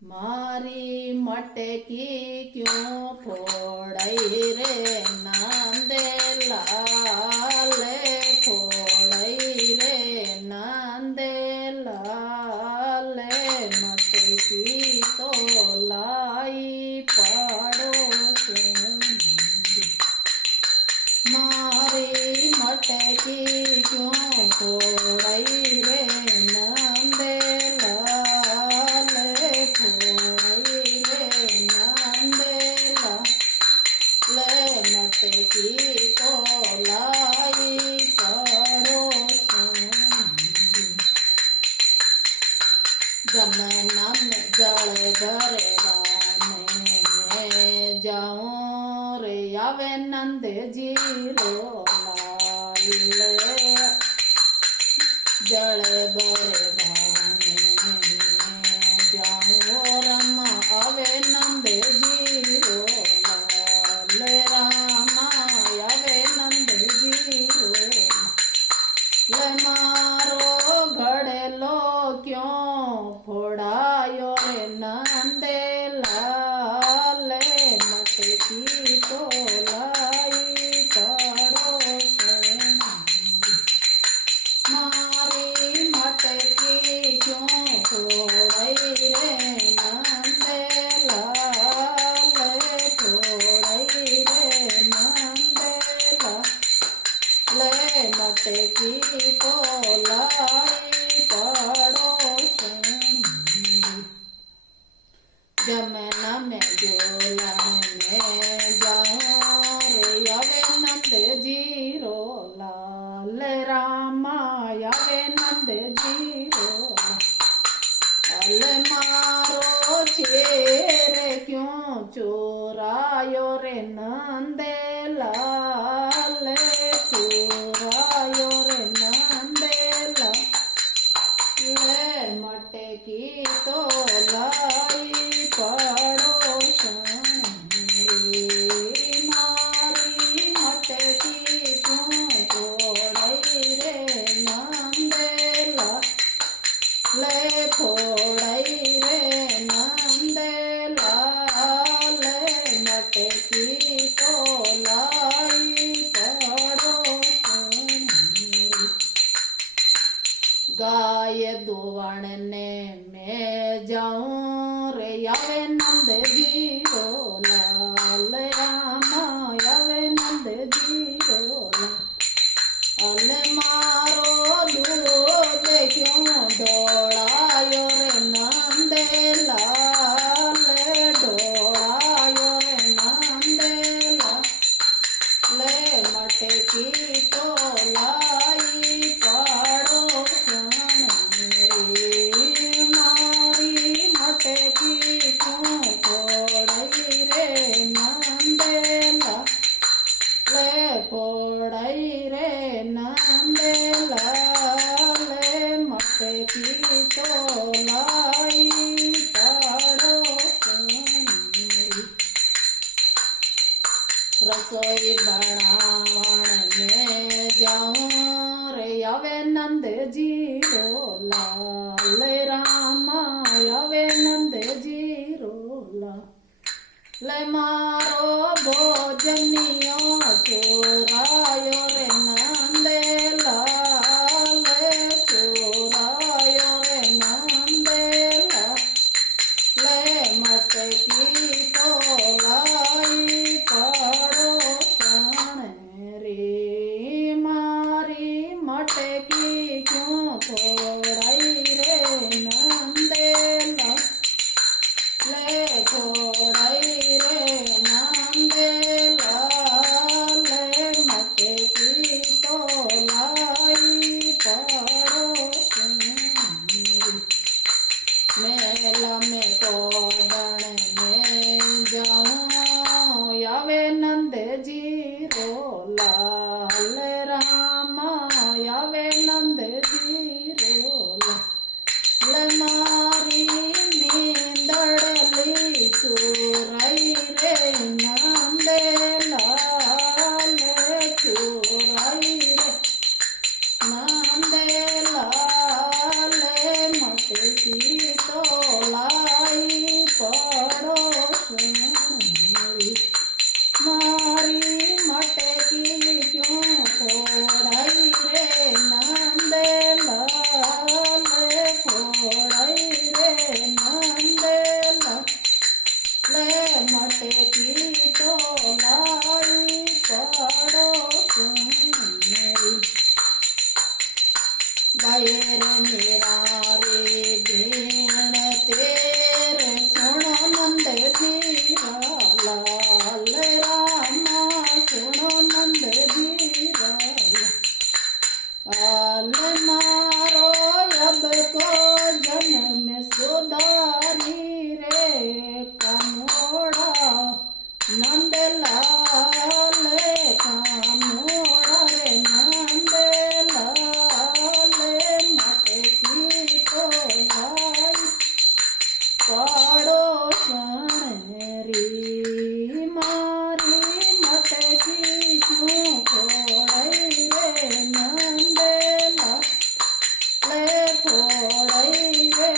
मारी मटकी क्यों फोड़ई रे नंदे लाले फोड़ई रे नंदे लाले मटकी तो लाई पड़ोसे मारी मटकी क्यों फोड़ई रे नंदे मटकी तो लाई पड़ोसन जमुना में जल भरवाने में जाऊं रे आवे नंद जी रो लाल जल भरवाने में जाऊं रमा आवे नंद जी रो मारो घड़ेलो क्यों फोड़ायो रे नंदे लाले मटकी तो लाई पड़ोसन मारी मटकी क्यों फोड़ई रे नंदे लाले फोड़ई रे नंदे लाले मटकी तो लाई पड़ोसन जमुना में जोलन में जाऊं रे आवे नंद जी रो लाल रामा आवे नंद जी रो लाल मारो चेरे क्यों चोरायो रे नंदे लाल चोरायो रे नंदे लाल मटकी तो लाई पड़ोसन रे मारी मटकी क्यों फोड़ई रे नंदे लाल फोड़ई रे नंदे लाल मटकी तो लाई पड़ोसन गाय दुवणने में जाऊं रे आवे नंद जी रो लाल रामा आवे नंद जी रो लाल मारो दूध क्यों डोड़ायो रे नंदे लाल डोड़ायो रे नंदे लाल मटकी तो लाई पड़ोसन रे मारी मटकी क्यों फोड़ई रे नंदे लाल फोड़ई रे नंदे लाल मटकी तो लाई पड़ोसन रसोई बनावन में जाऊं रे आवे नंद जी रो लाल रामा आवे नंद जी रो लाल मारो भोजनियो चोरायो रे नंदे लाल चोरायो रे नंदे लाल मटकी तो लाई पड़ोसन रे मारी मटकी क्यों फोड़ई रे नंदे लाल फोड़ई रे नंदे लाल मटकी तो लाई पड़ोसन मेला में कोडण में जाऊं आवे नंद जी रो लाल रामा आवे नंद जी रो लाल मारी नींदड़ली चो ચણરી મારી મટકી શું ફોડાઈ રે નંદેલા લે ફોડાઈ રે